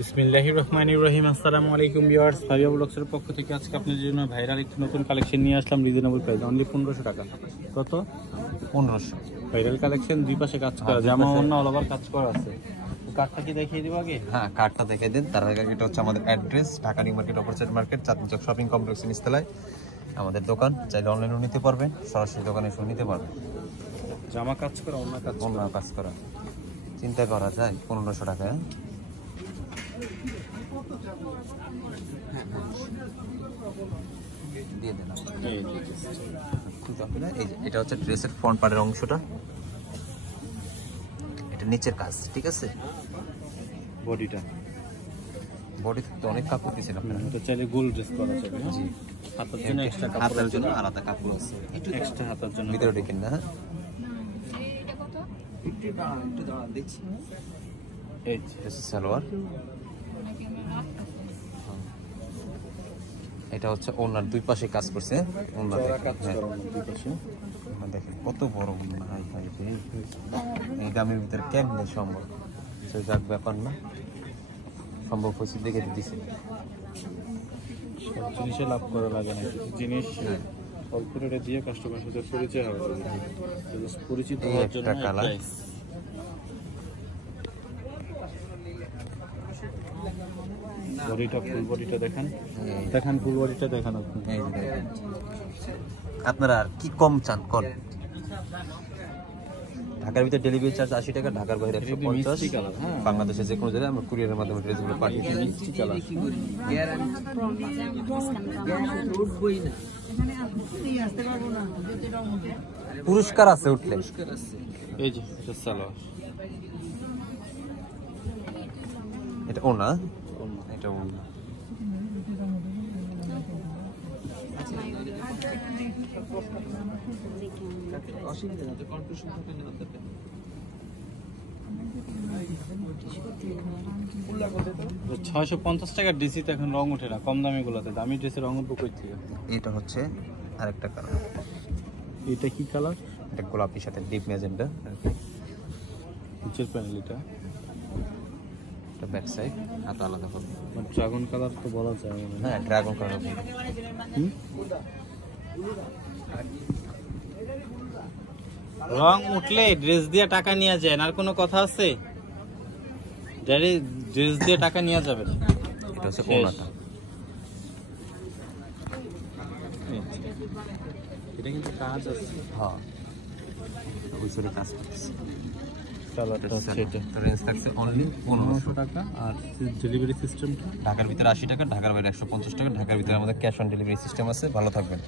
বিসমিল্লাহির রহমানির রহিম। আসসালামু আলাইকুম ভিউয়ার্স, ফাবিয়া ব্লগসের পক্ষ থেকে আজকে আপনাদের জন্য ভাইরাল একটি নতুন কালেকশন নিয়ে আসলাম রিজনেবল প্রাইস, অনলি 1500 টাকা। কত? 1500। ভাইরাল কালেকশন, দুই পাশে কাজ করা, জামা ওড়না অল ওভার কাজ করা আছে। কার্ডটা কি দেখিয়ে দিব আগে? হ্যাঁ, কার্ডটা দেখিয়ে দিন। তার আগে এটা হচ্ছে আমাদের address, Dhaka new market, opposite market, Chandni Chawk shopping কমপ্লেক্সের নিচতলায় আমাদের দোকান। চাইলে অনলাইনেও নিতে পারবেন, সরাসরি দোকানে এসেও নিতে পারবেন। জামা কাজ করা, ওড়না কাজ করা চিন্তা করা যায় 1500 টাকায়। দিয়ে দেন। এটা হচ্ছে ড্রেসের ফ্রন্ট পার্টের অংশটা, এটা নিচের কাজ, ঠিক আছে। বডিতে তো অনেক কাপড় দিয়েছেন আপনারা, এটা চাইলে গোল ড্রেস করা যাবে। জি, হাতের জন্য এক্সট্রা কাপড়, হাতের জন্য আলাদা কাপড় আছে, এক্সট্রা হাতের জন্য ভিতরে দেখেন না। দেখছি এই সালোয়ার, এটা হচ্ছে ওনার দুই পাশে কাজ করছে। দেখেন কত বড় ওড়না, এই দামের ভিতরে কেমনে সম্ভব? যাক, ব্যাপার না, সম্ভব হয়েছে দেখে দিচ্ছে। সব জিনিসে লাভ করা লাগে না, কিছু জিনিস অল্প রেটে দিয়ে কাস্টমার সাথে পরিচয় হবে, পরিচিত হওয়ার জন্য। বডিটা, ফুল বডিটা দেখেন, ফুল বডিটা দেখেন আপনি। আপনারা আর কি কম চান কোন? ঢাকার ভিতরে ডেলিভারি চার্জ 80 টাকা, ঢাকার বাইরে 150। বাংলাদেশে যে কোনো জায়গায় আমরা কুরিয়ারের মাধ্যমে ড্রেসগুলো পাঠিয়ে দিই। মিষ্টি কালার, পুরস্কার আছে উঠলে। এই যে এটা সালোয়ার, এটা ওনা, এটা ওনা। $650 টাকা ডিসিতে এখন রং ওঠে না, কম দামি গুলোতে। দামি ড্রেসের রং উঠবো কই থেকে? এটা হচ্ছে আরেকটা কালার। এটা কি কালার? এটা গোলাপির সাথে ডিপ ম্যাজেন্টা। নিচের প্যানেল, এটা ব্যাক সাইড, হাতে আলাদা হবে। ড্রাগন কালার তো বলা যায়। হ্যাঁ, ড্রাগন কালার। রং উঠলে ড্রেস দিয়ে টাকা নিয়ে যায়, আর কোনো কথা আছে? ড্রেস দিয়ে টাকা নিয়ে যাবে। এটা হচ্ছে ওনাটা, এটা কিন্তু কাজ আছে। হ্যাঁ, ওই সরে কাজ করতেছে। রেঞ্জ থাকছে অনলি 1500 টাকা। আর ডেলিভারি সিস্টেমটা ঢাকার ভিতরে 80 টাকা, ঢাকার বাইরে 150 টাকা। ঢাকার ভিতরে আমাদের ক্যাশ অন ডেলিভারি সিস্টেম আছে। ভালো থাকবেন।